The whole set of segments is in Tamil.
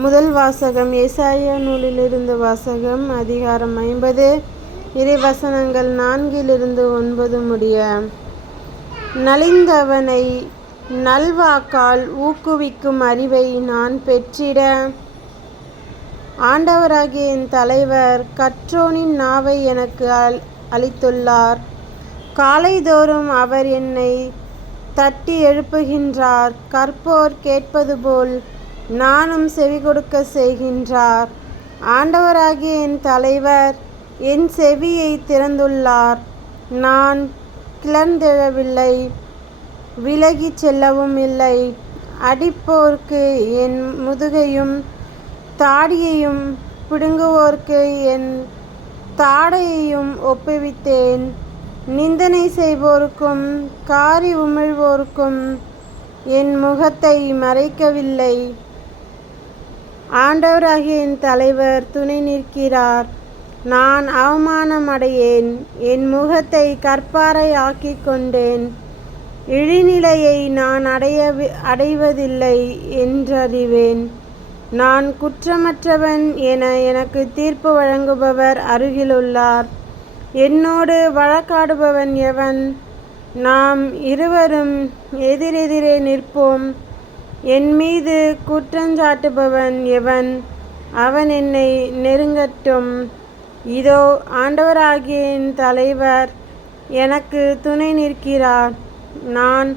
முதல் வாசகம் ஏசாயா நூலிலிருந்து வாசகம். அதிகாரம் 50. இறைவசனங்கள் 4-9 முடிய. நலிந்தவனை நல்வாக்கால் ஊக்குவிக்கும் அறிவை நான் பெற்றிட, ஆண்டவராகிய என் தலைவர் கற்றோனின் நாவை எனக்கு அளித்துள்ளார். காலைதோறும் அவர் என்னை தட்டி எழுப்புகின்றார். கற்போர் கேட்பது போல் நானும் செவிகொடுக்க செய்கின்றார். ஆண்டவராகிய என் தலைவர் என் செவியை திறந்துள்ளார். நான் கிளர்ந்தெழவில்லை, விலகிச் செல்லவும் இல்லை. அடிப்போர்க்கு என் முதுகையும் தாடியையும் பிடுங்குவோர்க்கு என் தாடையையும் ஒப்புவித்தேன். நிந்தனை செய்வோருக்கும் காரி உமிழ்வோருக்கும் என் முகத்தை மறைக்கவில்லை. ஆண்டவராகிய என் தலைவர் துணை நிற்கிறார். நான் அவமானம் அடையேன். என் முகத்தை கற்பாறை ஆக்கிக் கொண்டேன். இழிநிலையை நான் அடைவதில்லை என்றறிவேன். நான் குற்றமற்றவன் என எனக்கு தீர்ப்பு வழங்குபவர் அருகிலுள்ளார். என்னோடு வழக்காடுபவன் எவன்? நாம் இருவரும் எதிரெதிரே நிற்போம். என் மீது குற்றஞ்சாட்டுபவன் எவன்? அவன் என்னை நெருங்கட்டும். இதோ ஆண்டவராகிய என் தலைவர் எனக்கு துணை நிற்கிறார். நான்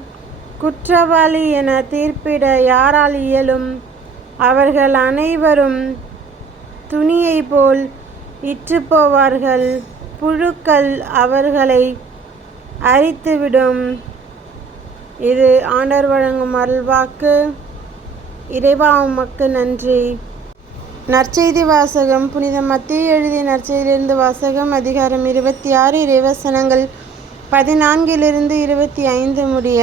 குற்றவாளி என தீர்ப்பிட யாரால் இயலும்? அவர்கள் அனைவரும் துணியை போல் இற்றுப்போவார்கள். புழுக்கள் அவர்களை அரித்துவிடும். இது ஆண்டவர் வழங்கும் அருள்வாக்கு. இறைவா, உமக்கு நன்றி. நற்செய்தி வாசகம். புனித மத்தேயு எழுதிய நற்செய்தியிலிருந்து வாசகம். அதிகாரம் 26. இறைவசனங்கள் 14-25 முடிய.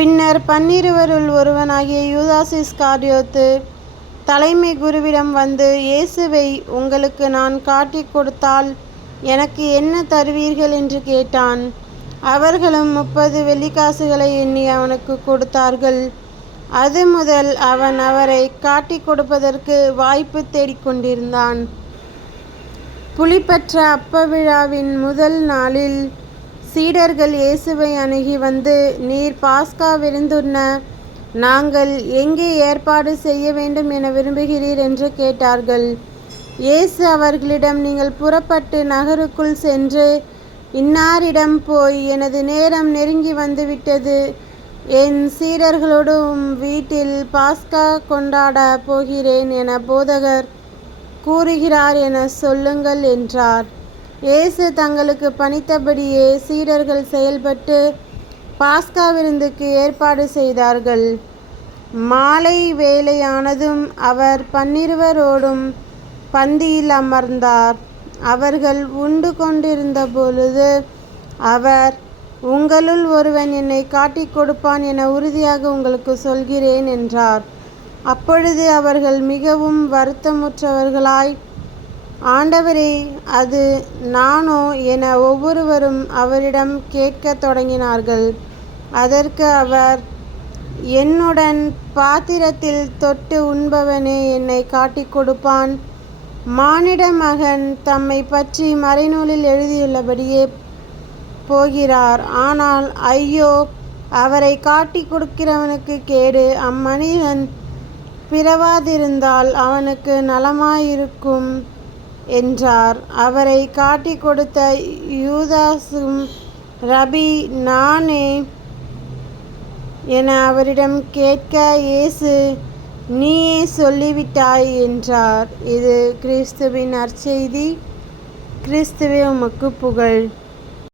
பின்னர் 12 ஒருவனாகிய யூதாஸ் இஸ்காரியோத்து தலைமை குருவிடம் வந்து, இயேசுவை உங்களுக்கு நான் காட்டிக் கொடுத்தால் எனக்கு என்ன தருவீர்கள் என்று கேட்டான். அவர்களும் 30 வெள்ளிக்காசுகளை எண்ணி அவனுக்கு கொடுத்தார்கள். அது முதல் அவன் அவரை காட்டிக் கொடுப்பதற்கு வாய்ப்பு தேடிக்கொண்டிருந்தான். புளிப்பற்ற அப்ப விழாவின் முதல் நாளில் சீடர்கள் இயேசுவை அணுகி வந்து, நீர் பாஸ்கா விருந்துண்ண நாங்கள் எங்கே ஏற்பாடு செய்ய வேண்டும் என விரும்புகிறீர் என்று கேட்டார்கள். இயேசு அவர்களிடம், நீங்கள் புறப்பட்டு நகருக்குள் சென்று இன்னாரிடம் போய், எனது நேரம் நெருங்கி வந்துவிட்டது, என் சீடர்களோடு வீட்டில் பாஸ்கா கொண்டாட போகிறேன் என போதகர் கூறுகிறார் என சொல்லுங்கள் என்றார். இயேசு தங்களுக்கு பணித்தபடியே சீடர்கள் செயல்பட்டு பாஸ்கா விருந்துக்கு ஏற்பாடு செய்தார்கள். மாலை வேளையானதும் அவர் 12 பந்தியில் அமர்ந்தார். அவர்கள் உண்டு கொண்டிருந்த பொழுது அவர், உங்களுள் ஒருவன் என்னை காட்டிக் கொடுப்பான் என உறுதியாக உங்களுக்கு சொல்கிறேன் என்றார். அப்பொழுது அவர்கள் மிகவும் வருத்தமுற்றவர்களாய், ஆண்டவரே, அது நானோ என ஒவ்வொருவரும் அவரிடம் கேட்கத் தொடங்கினார்கள். அதற்கு அவர், என்னுடன் பாத்திரத்தில் தொட்டு உண்பவனே என்னை காட்டிக் கொடுப்பான். மானிட மகன் தம்மை பற்றி மறைநூலில் எழுதியுள்ளபடியே போகிறார். ஆனால் ஐயோ, அவரை காட்டிக் கொடுக்கிறவனுக்கு கேடு. அம்மனிதன் பிறவாதிருந்தால் அவனுக்கு நலமாயிருக்கும் என்றார். அவரை காட்டிக் கொடுத்த யூதாசும், ரபி, நானே என அவரிடம் கேட்க, இயேசு, நீயே சொல்லிவிட்டாய் என்றார். இது கிறிஸ்துவின் நற்செய்தி. கிறிஸ்துவே, உமக்கு புகழ்.